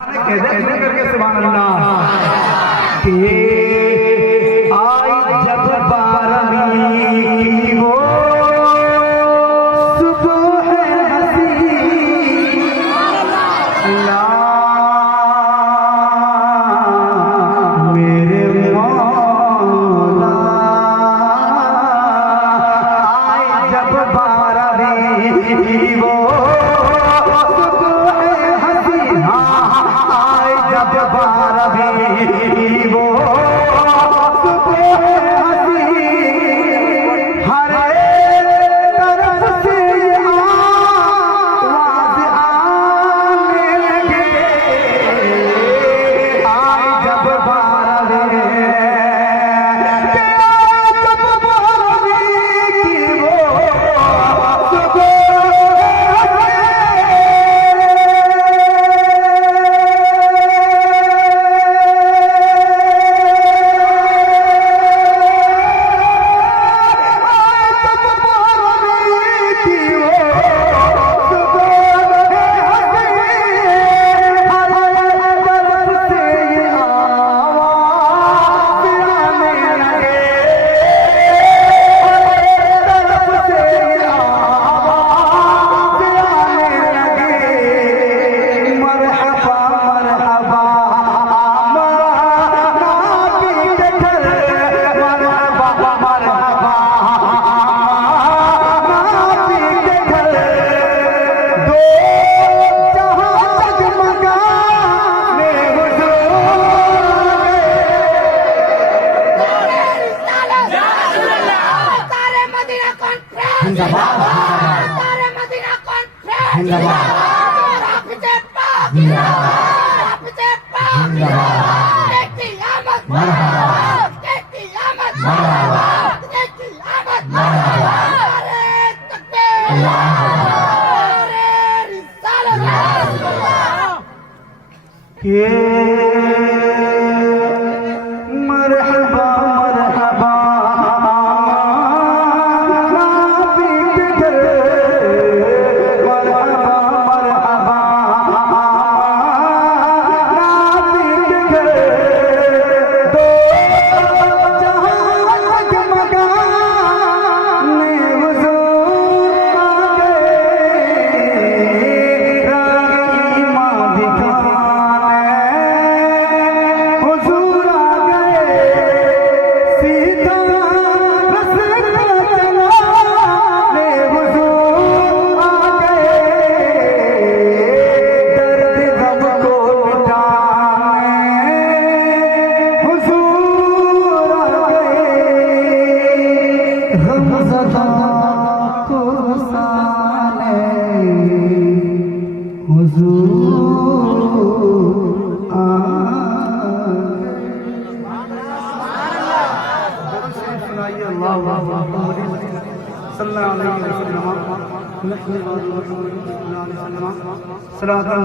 करके सुभान अल्लाह कि आई जब बारहवीं वो सुबह हसी ला मेरे मौला आई जब बारहवीं वो जब बारहवीं वो सुबह हसी हर तरफ से आवाज़ आने लगे आई जब बारहवीं की वो सुबह मरहबा मरहबा सल्लल्लाहु अलैहि वसल्लम